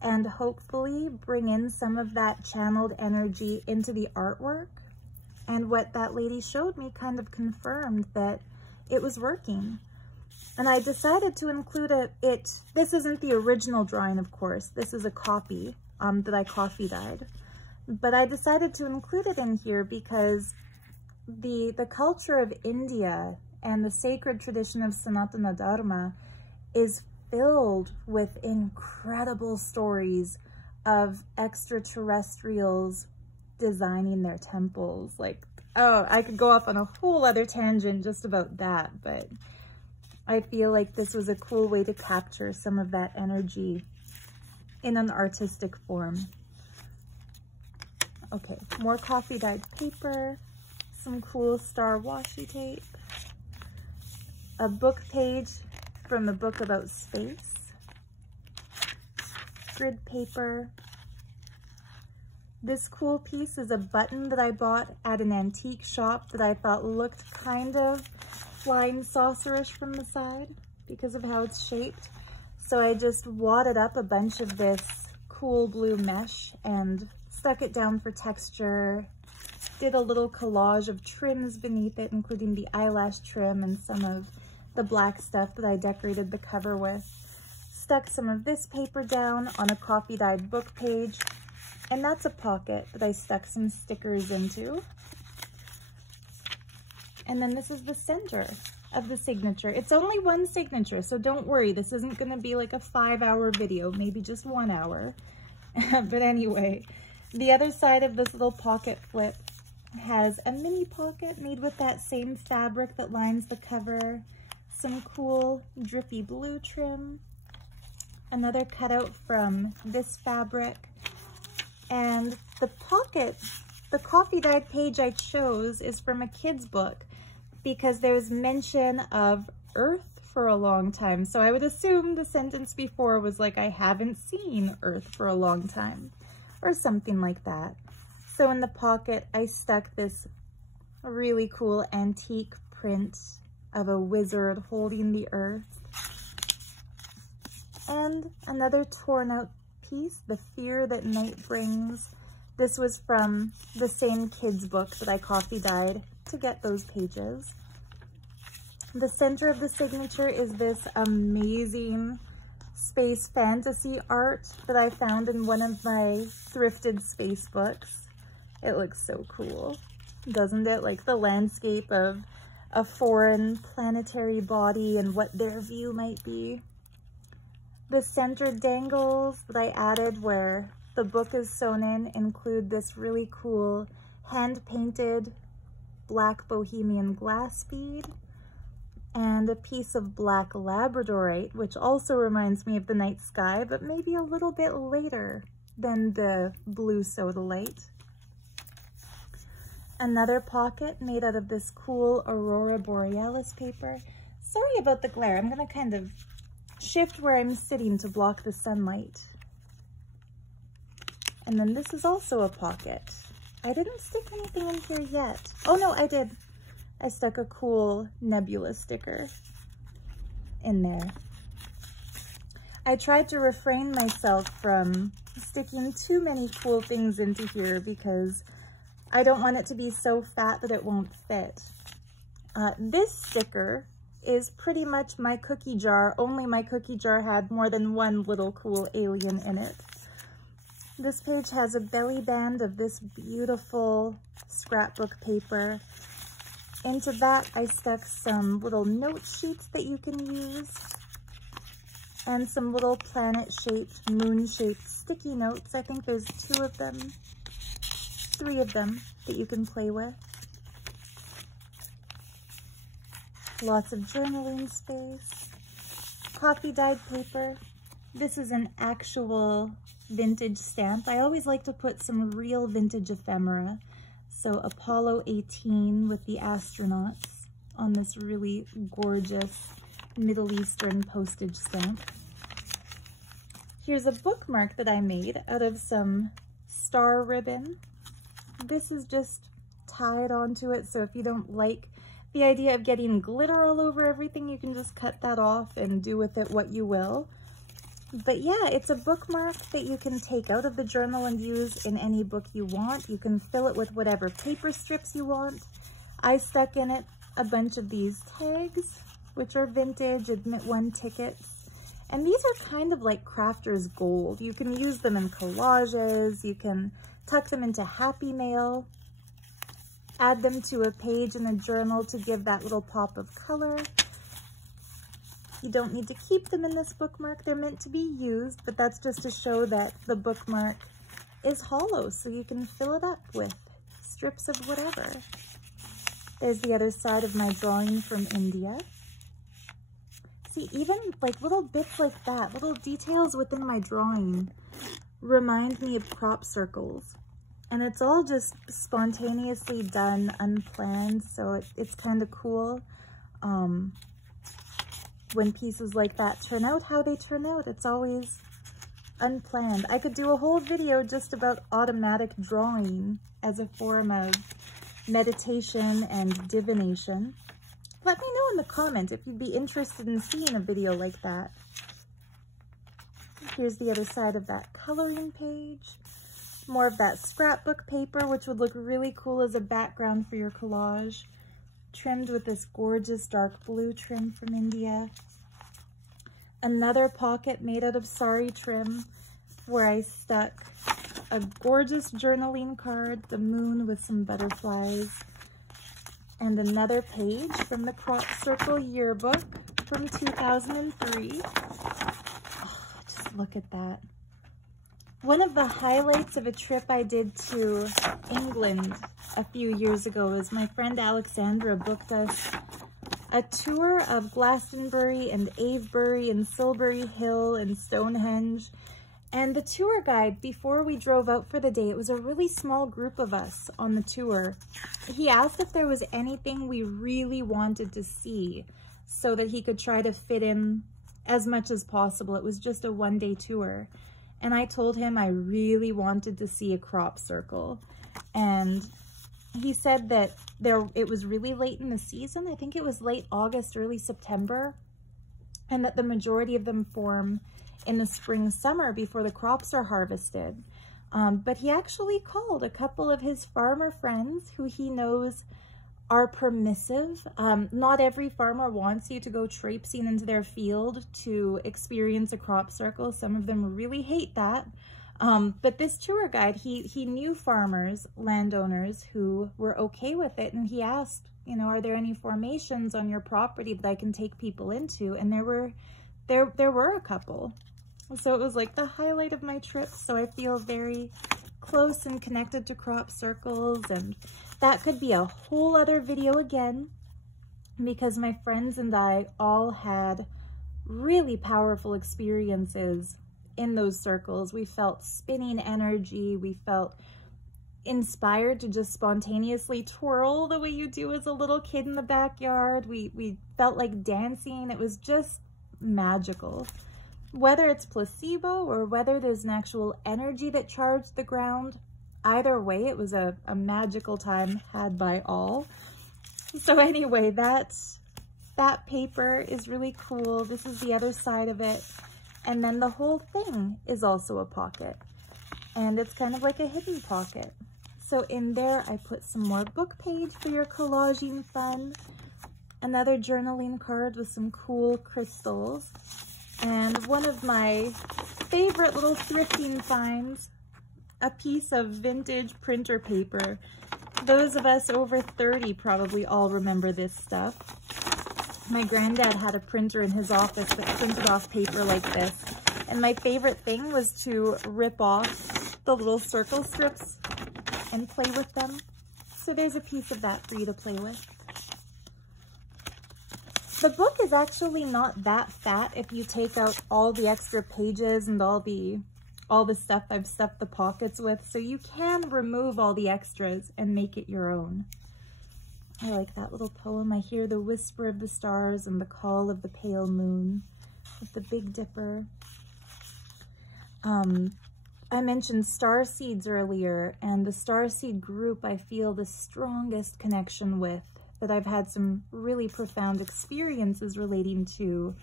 and hopefully bring in some of that channeled energy into the artwork. And what that lady showed me kind of confirmed that it was working. And I decided to include this isn't the original drawing, of course. This is a copy that I coffee dyed. But I decided to include it in here because the culture of India and the sacred tradition of Sanatana Dharma is filled with incredible stories of extraterrestrials designing their temples. Like, oh, I could go off on a whole other tangent just about that, but I feel like this was a cool way to capture some of that energy in an artistic form. Okay, more coffee dyed paper, some cool star washi tape, a book page from a book about space, grid paper. This cool piece is a button that I bought at an antique shop that I thought looked kind of flying saucerish from the side because of how it's shaped. So I just wadded up a bunch of this cool blue mesh and stuck it down for texture, did a little collage of trims beneath it, including the eyelash trim and some of the black stuff that I decorated the cover with. Stuck some of this paper down on a coffee dyed book page, and that's a pocket that I stuck some stickers into. And then this is the center of the signature. It's only one signature, so don't worry, this isn't gonna be like a 5-hour video, maybe just 1 hour. But anyway, the other side of this little pocket flip has a mini pocket made with that same fabric that lines the cover, some cool drippy blue trim, another cutout from this fabric, and the pocket, the coffee dyed page I chose is from a kid's book because there's mention of Earth for a long time. So I would assume the sentence before was like, I haven't seen Earth for a long time, or something like that. So in the pocket, I stuck this really cool antique print of a wizard holding the Earth. And another torn out piece, The Fear That Night Brings. This was from the same kid's book that I coffee dyed to get those pages. The center of the signature is this amazing space fantasy art that I found in one of my thrifted space books. It looks so cool, doesn't it? Like the landscape of a foreign planetary body and what their view might be. The center dangles that I added where the book is sewn in include this really cool hand-painted black bohemian glass bead and a piece of black labradorite, which also reminds me of the night sky, but maybe a little bit later than the blue sodalite. Another pocket made out of this cool Aurora Borealis paper. Sorry about the glare. I'm going to kind of shift where I'm sitting to block the sunlight. And then this is also a pocket. I didn't stick anything in here yet. Oh no, I did. I stuck a cool nebula sticker in there. I tried to refrain myself from sticking too many cool things into here because I don't want it to be so fat that it won't fit. This sticker is pretty much my cookie jar, only my cookie jar had more than one little cool alien in it. This page has a belly band of this beautiful scrapbook paper. Into that I stuck some little note sheets that you can use and some little planet-shaped, moon-shaped sticky notes. I think there's 3 of them that you can play with. Lots of journaling space. Coffee dyed paper. This is an actual vintage stamp. I always like to put some real vintage ephemera. So Apollo 18 with the astronauts on this really gorgeous Middle Eastern postage stamp. Here's a bookmark that I made out of some star ribbon. This is just tied onto it, so if you don't like the idea of getting glitter all over everything, you can just cut that off and do with it what you will. But yeah, it's a bookmark that you can take out of the journal and use in any book you want. You can fill it with whatever paper strips you want. I stuck in it a bunch of these tags, which are vintage, admit one tickets. And these are kind of like crafter's gold. You can use them in collages, you can tuck them into Happy Mail, add them to a page in a journal to give that little pop of color. You don't need to keep them in this bookmark. They're meant to be used, but that's just to show that the bookmark is hollow, so you can fill it up with strips of whatever. There's the other side of my drawing from India. See, even like little bits like that, little details within my drawing remind me of crop circles. And it's all just spontaneously done, unplanned, so it's kind of cool. When pieces like that turn out how they turn out, it's always unplanned. I could do a whole video just about automatic drawing as a form of meditation and divination. Let me know in the comment if you'd be interested in seeing a video like that. Here's the other side of that coloring page. More of that scrapbook paper, which would look really cool as a background for your collage. Trimmed with this gorgeous dark blue trim from India. Another pocket made out of sari trim where I stuck a gorgeous journaling card, the moon with some butterflies, and another page from the Crop Circle yearbook from 2003. Oh, just look at that. One of the highlights of a trip I did to England a few years ago is my friend Alexandra booked us a tour of Glastonbury and Avebury and Silbury Hill and Stonehenge. And the tour guide, before we drove out for the day, it was a really small group of us on the tour. He asked if there was anything we really wanted to see so that he could try to fit in as much as possible. It was just a one-day tour. And I told him I really wanted to see a crop circle. And he said that it was really late in the season. I think it was late August, early September. And that the majority of them form in the spring, summer before the crops are harvested. But he actually called a couple of his farmer friends who he knows are permissive. Not every farmer wants you to go traipsing into their field to experience a crop circle. Some of them really hate that. But this tour guide, he knew farmers, landowners who were okay with it. And he asked, you know, are there any formations on your property that I can take people into? And there were a couple. So it was like the highlight of my trip. So I feel very close and connected to crop circles, and that could be a whole other video again, because my friends and I all had really powerful experiences in those circles. We felt spinning energy. We felt inspired to just spontaneously twirl the way you do as a little kid in the backyard. We felt like dancing. It was just magical. Whether it's placebo or whether there's an actual energy that charged the ground, either way, it was a magical time had by all. So anyway, that paper is really cool. This is the other side of it. And then the whole thing is also a pocket. And it's kind of like a hidden pocket. So in there, I put some more book page for your collaging fun. Another journaling card with some cool crystals. And one of my favorite little thrifting finds, a piece of vintage printer paper. Those of us over 30 probably all remember this stuff. My granddad had a printer in his office that printed off paper like this. And my favorite thing was to rip off the little circle strips and play with them. So there's a piece of that for you to play with. The book is actually not that fat if you take out all the extra pages and all the stuff I've stuffed the pockets with, so you can remove all the extras and make it your own. I like that little poem. I hear the whisper of the stars and the call of the pale moon with the Big Dipper. I mentioned star seeds earlier, and the star seed group I feel the strongest connection with, that I've had some really profound experiences relating to,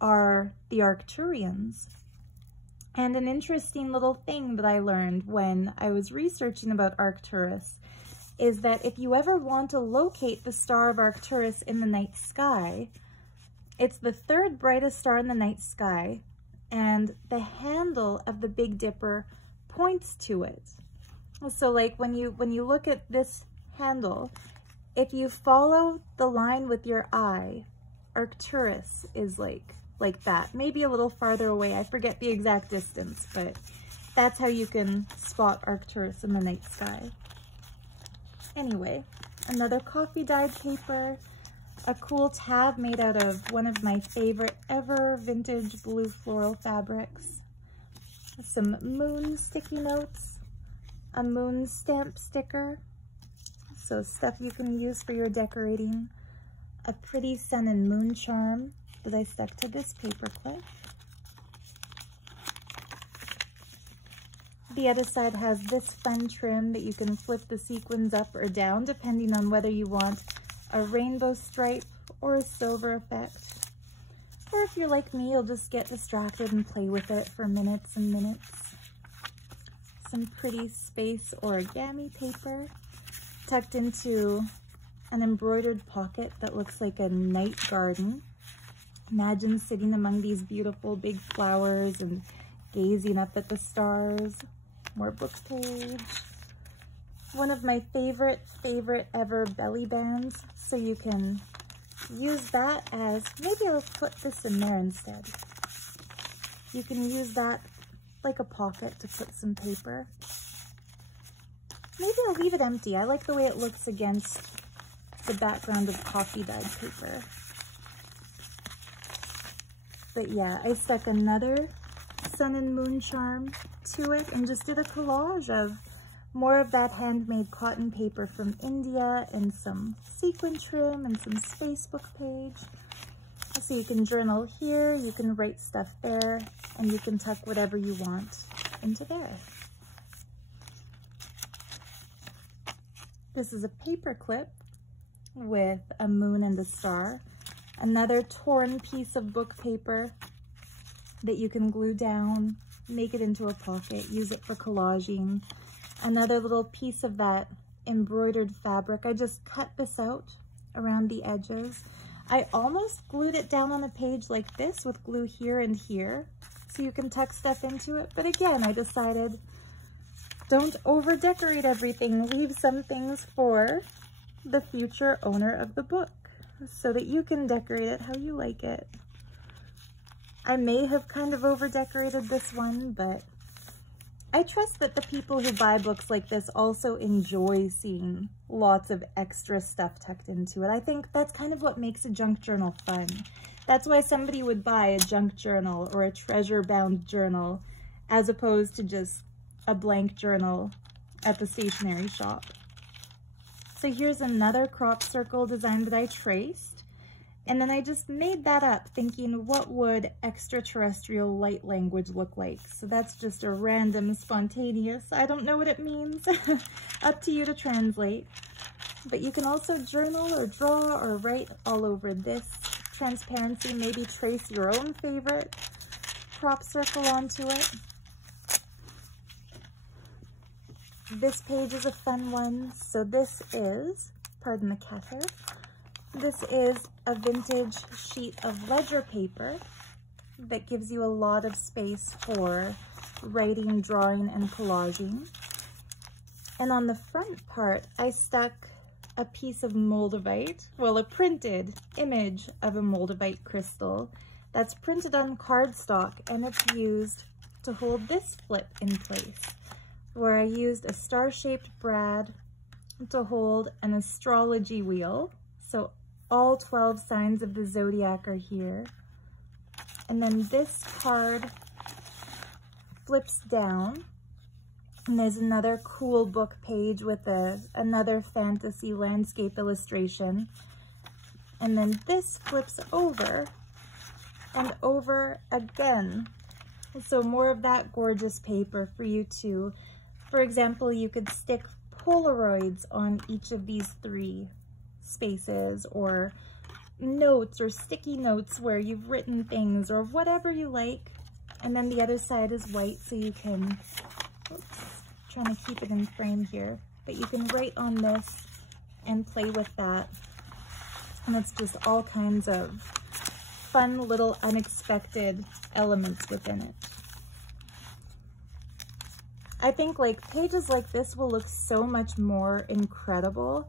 are the Arcturians. And an interesting little thing that I learned when I was researching about Arcturus is that if you ever want to locate the star of Arcturus in the night sky, it's the third brightest star in the night sky, and the handle of the Big Dipper points to it. So like when you look at this handle, if you follow the line with your eye, Arcturus is like that, maybe a little farther away. I forget the exact distance, but that's how you can spot Arcturus in the night sky. Anyway, another coffee dyed paper, a cool tab made out of one of my favorite ever vintage blue floral fabrics, some moon sticky notes, a moon stamp sticker, so stuff you can use for your decorating, a pretty sun and moon charm that I stuck to this paper clip. The other side has this fun trim that you can flip the sequins up or down depending on whether you want a rainbow stripe or a silver effect. Or if you're like me, you'll just get distracted and play with it for minutes and minutes. Some pretty space origami paper tucked into an embroidered pocket that looks like a night garden. Imagine sitting among these beautiful big flowers and gazing up at the stars. More book page. One of my favorite ever belly bands, so you can use that as, maybe I'll put this in there instead. You can use that like a pocket to put some paper. Maybe I'll leave it empty. I like the way it looks against the background of coffee dyed paper. But yeah, I stuck another sun and moon charm to it and just did a collage of more of that handmade cotton paper from India and some sequin trim and some space book page. So you can journal here, you can write stuff there, and you can tuck whatever you want into there. This is a paper clip with a moon and a star. Another torn piece of book paper that you can glue down, make it into a pocket, use it for collaging. Another little piece of that embroidered fabric. I just cut this out around the edges. I almost glued it down on a page like this with glue here and here, so you can tuck stuff into it. But again, I decided don't over decorate everything. Leave some things for the future owner of the book so that you can decorate it how you like it. I may have kind of over decorated this one, but I trust that the people who buy books like this also enjoy seeing lots of extra stuff tucked into it. I think that's kind of what makes a junk journal fun. That's why somebody would buy a junk journal or a treasure-bound journal as opposed to just a blank journal at the stationery shop. So here's another crop circle design that I traced. And then I just made that up thinking, what would extraterrestrial light language look like? So that's just a random, spontaneous, I don't know what it means. Up to you to translate. But you can also journal or draw or write all over this transparency. Maybe trace your own favorite crop circle onto it. This page is a fun one. So this is, pardon the cat hair, this is a vintage sheet of ledger paper that gives you a lot of space for writing, drawing, and collaging. And on the front part, I stuck a piece of moldavite, well, a printed image of a moldavite crystal that's printed on cardstock, and it's used to hold this flip in place, where I used a star-shaped brad to hold an astrology wheel. So all 12 signs of the zodiac are here. And then this card flips down, and there's another cool book page with another fantasy landscape illustration. And then this flips over and over again. So more of that gorgeous paper for you to, for example, you could stick Polaroids on each of these 3 spaces, or notes or sticky notes where you've written things, or whatever you like. And then the other side is white, so you can, oops, trying to keep it in frame here, but you can write on this and play with that. And it's just all kinds of fun little unexpected elements within it. I think like pages like this will look so much more incredible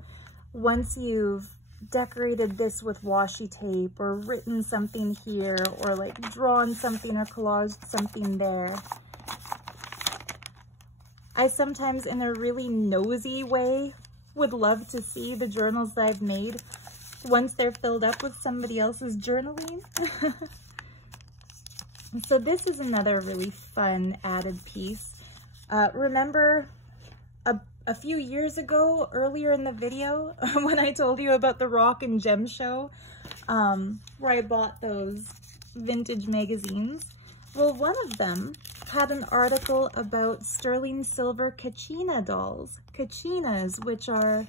once you've decorated this with washi tape, or written something here, or like drawn something or collaged something there. I sometimes, in a really nosy way, would love to see the journals that I've made once they're filled up with somebody else's journaling. So this is another really fun added piece. Remember a few years ago, earlier in the video, when I told you about the Rock and Gem show, where I bought those vintage magazines? Well, one of them had an article about sterling silver kachina dolls. Kachinas, which are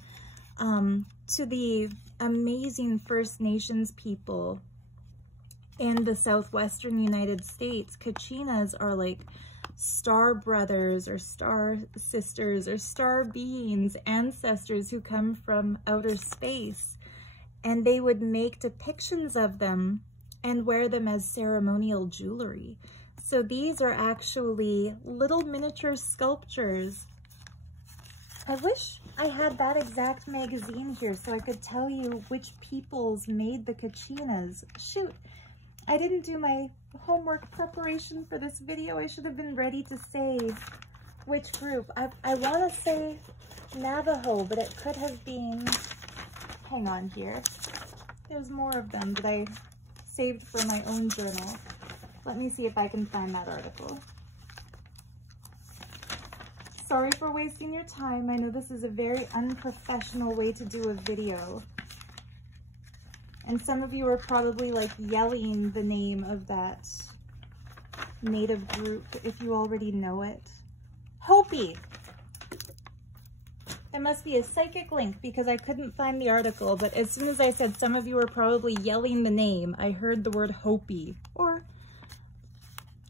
to the amazing First Nations people in the southwestern United States, kachinas are like star brothers or star sisters or star beings, ancestors who come from outer space, and they would make depictions of them and wear them as ceremonial jewelry. So these are actually little miniature sculptures. I wish I had that exact magazine here so I could tell you which peoples made the kachinas. Shoot, I didn't do my homework preparation for this video. I should have been ready to say which group. I want to say Navajo, but it could have been, hang on here. There's more of them that I saved for my own journal. Let me see if I can find that article. Sorry for wasting your time. I know this is a very unprofessional way to do a video. And some of you are probably like yelling the name of that native group if you already know it. Hopi! There must be a psychic link because I couldn't find the article, but as soon as I said some of you are probably yelling the name, I heard the word Hopi. Or,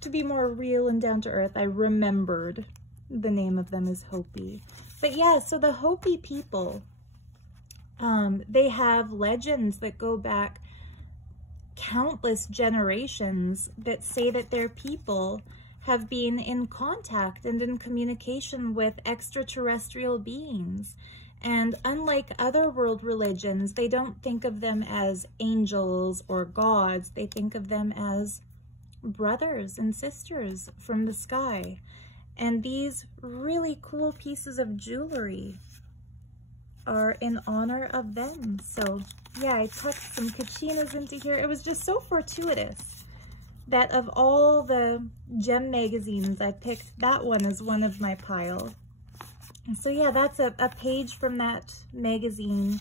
to be more real and down to earth, I remembered the name of them is Hopi. But yeah, so the Hopi people, they have legends that go back countless generations that say that their people have been in contact and in communication with extraterrestrial beings. And unlike other world religions, they don't think of them as angels or gods. They think of them as brothers and sisters from the sky. And these really cool pieces of jewelry are in honor of them. So yeah, I tucked some kachinas into here. It was just so fortuitous that of all the gem magazines, I picked that one as one of my pile. And so yeah, that's a page from that magazine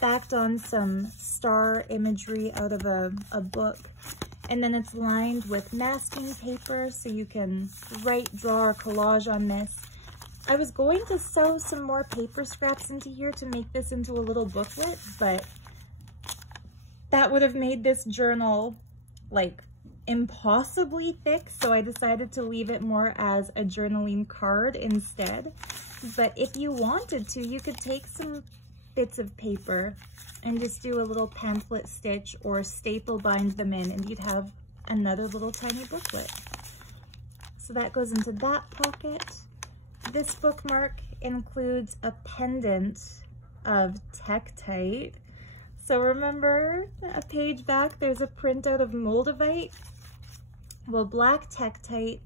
backed on some star imagery out of a book. And then it's lined with masking paper so you can write, draw, or collage on this. I was going to sew some more paper scraps into here to make this into a little booklet, but that would have made this journal like impossibly thick, so I decided to leave it more as a journaling card instead. But if you wanted to, you could take some bits of paper and just do a little pamphlet stitch or staple bind them in, and you'd have another little tiny booklet. So that goes into that pocket. This bookmark includes a pendant of Tektite. So remember a page back, there's a printout of Moldavite? Well, black Tektite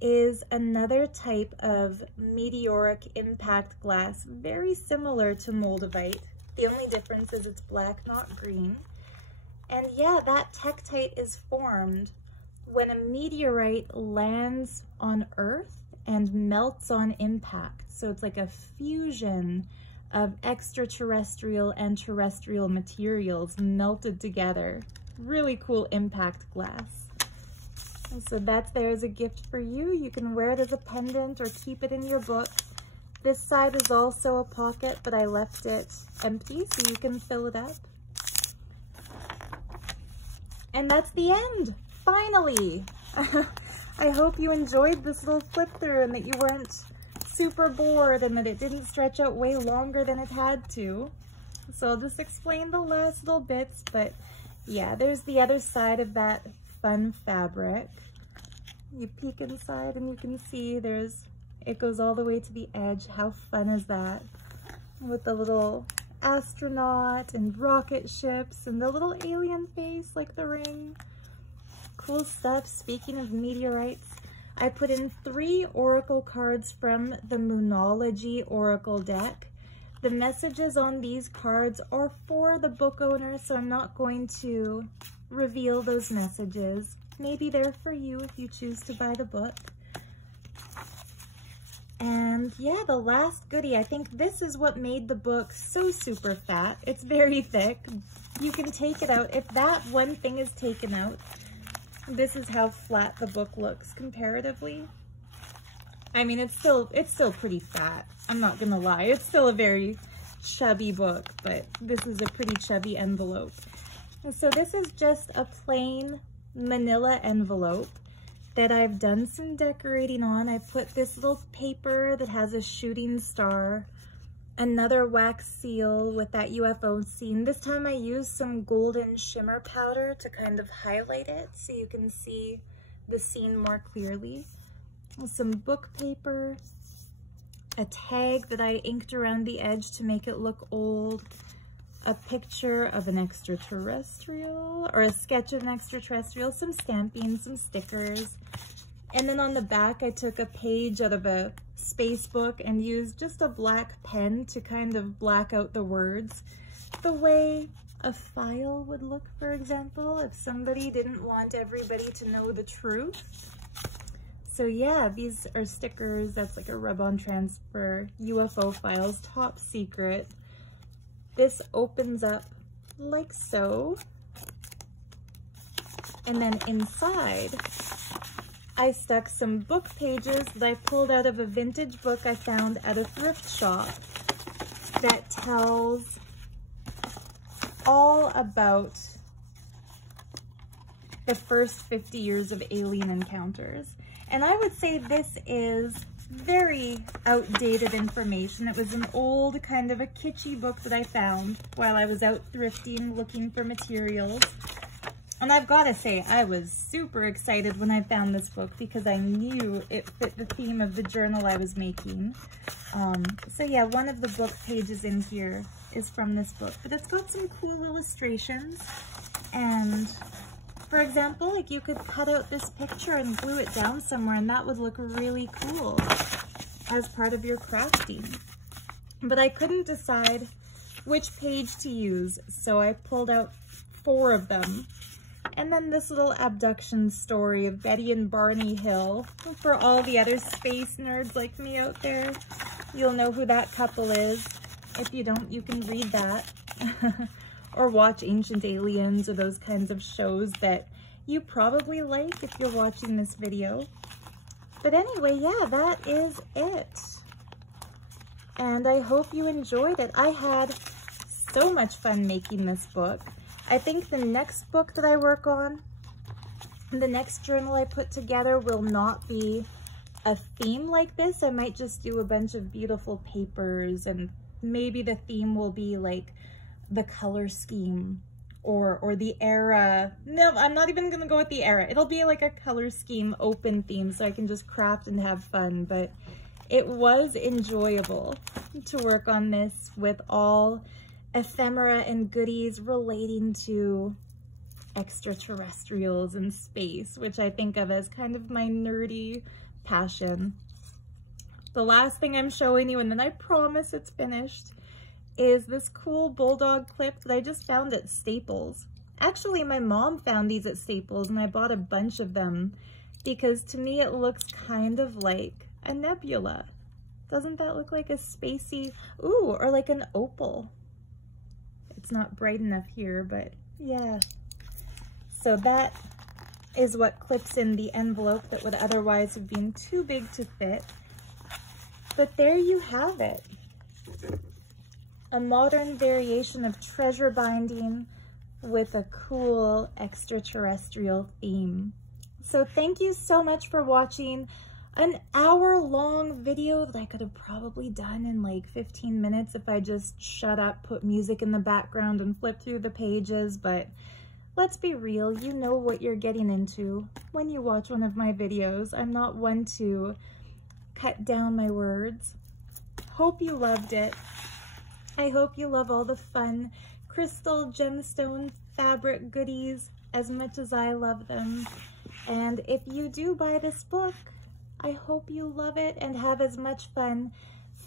is another type of meteoric impact glass, very similar to Moldavite. The only difference is it's black, not green. And yeah, that Tektite is formed when a meteorite lands on Earth and melts on impact. So it's like a fusion of extraterrestrial and terrestrial materials melted together. Really cool impact glass. And so that's there as a gift for you. You can wear it as a pendant or keep it in your book. This side is also a pocket, but I left it empty so you can fill it up. And that's the end, finally. I hope you enjoyed this little flip through and that you weren't super bored and that it didn't stretch out way longer than it had to. So I'll just explain the last little bits, but yeah, there's the other side of that fun fabric. You peek inside and you can see it goes all the way to the edge. How fun is that? With the little astronaut and rocket ships and the little alien face like the ring. Cool stuff. Speaking of meteorites, I put in 3 oracle cards from the Moonology Oracle deck. The messages on these cards are for the book owner, so I'm not going to reveal those messages. Maybe they're for you if you choose to buy the book. And yeah, the last goodie, I think this is what made the book so super fat. It's very thick. You can take it out. If that one thing is taken out, this is how flat the book looks comparatively. I mean, it's still pretty fat. I'm not gonna lie. It's still a very chubby book, but this is a pretty chubby envelope. And so this is just a plain manila envelope that I've done some decorating on. I put this little paper that has a shooting star, another wax seal with that UFO scene. This time I used some golden shimmer powder to kind of highlight it so you can see the scene more clearly. Some book paper, a tag that I inked around the edge to make it look old, a picture of an extraterrestrial, or a sketch of an extraterrestrial, some stamping, some stickers. And then on the back, I took a page out of a space book and used just a black pen to kind of black out the words, the way a file would look, for example, if somebody didn't want everybody to know the truth. So yeah, these are stickers. That's like a rub-on transfer, UFO files, top secret. This opens up like so. And then inside, I stuck some book pages that I pulled out of a vintage book I found at a thrift shop that tells all about the first 50 years of alien encounters. And I would say this is very outdated information. It was an old kind of a kitschy book that I found while I was out thrifting looking for materials. And I've got to say, I was super excited when I found this book because I knew it fit the theme of the journal I was making. So yeah, one of the book pages in here is from this book, but it's got some cool illustrations. And for example, like you could cut out this picture and glue it down somewhere and that would look really cool as part of your crafting. But I couldn't decide which page to use, so I pulled out 4 of them. And then this little abduction story of Betty and Barney Hill. For all the other space nerds like me out there, you'll know who that couple is. If you don't, you can read that. Or watch Ancient Aliens or those kinds of shows that you probably like if you're watching this video. But anyway, yeah, that is it. And I hope you enjoyed it. I had so much fun making this book. I think the next book that I work on, the next journal I put together will not be a theme like this. I might just do a bunch of beautiful papers and maybe the theme will be like the color scheme or the era. No, I'm not even gonna go with the era. It'll be like a color scheme open theme so I can just craft and have fun. But it was enjoyable to work on this with all ephemera and goodies relating to extraterrestrials and space, which I think of as kind of my nerdy passion. The last thing I'm showing you, and then I promise it's finished, is this cool bulldog clip that I just found at Staples. Actually, my mom found these at Staples and I bought a bunch of them because to me it looks kind of like a nebula. Doesn't that look like a spacey, ooh, or like an opal? It's not bright enough here, but yeah. So that is what clips in the envelope that would otherwise have been too big to fit. But there you have it. A modern variation of treasure binding with a cool extraterrestrial theme. So thank you so much for watching an hour-long video that I could have probably done in like 15 minutes if I just shut up, put music in the background, and flip through the pages. But let's be real, you know what you're getting into when you watch one of my videos. I'm not one to cut down my words. Hope you loved it. I hope you love all the fun crystal gemstone fabric goodies as much as I love them. And if you do buy this book, I hope you love it and have as much fun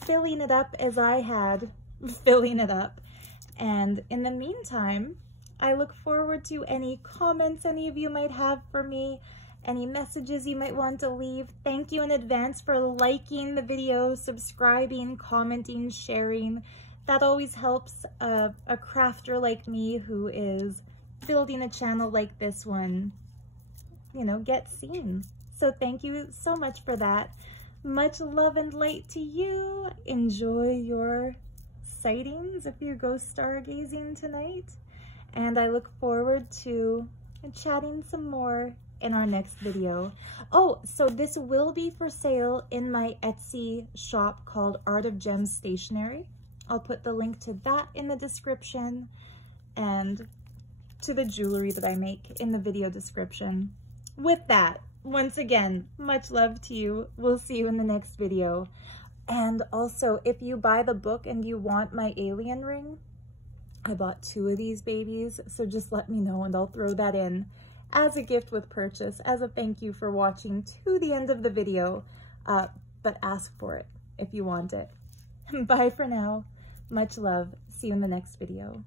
filling it up as I had filling it up. And in the meantime, I look forward to any comments any of you might have for me, any messages you might want to leave. Thank you in advance for liking the video, subscribing, commenting, sharing. That always helps a crafter like me who is building a channel like this one, you know, get seen. So thank you so much for that. Much love and light to you. Enjoy your sightings if you go stargazing tonight. And I look forward to chatting some more in our next video. Oh, so this will be for sale in my Etsy shop called Art of Gems Stationery. I'll put the link to that in the description and to the jewelry that I make in the video description. With that, once again, much love to you. We'll see you in the next video. And also, if you buy the book and you want my alien ring, I bought 2 of these babies, so just let me know and I'll throw that in as a gift with purchase, as a thank you for watching to the end of the video, but ask for it if you want it. Bye for now. Much love. See you in the next video.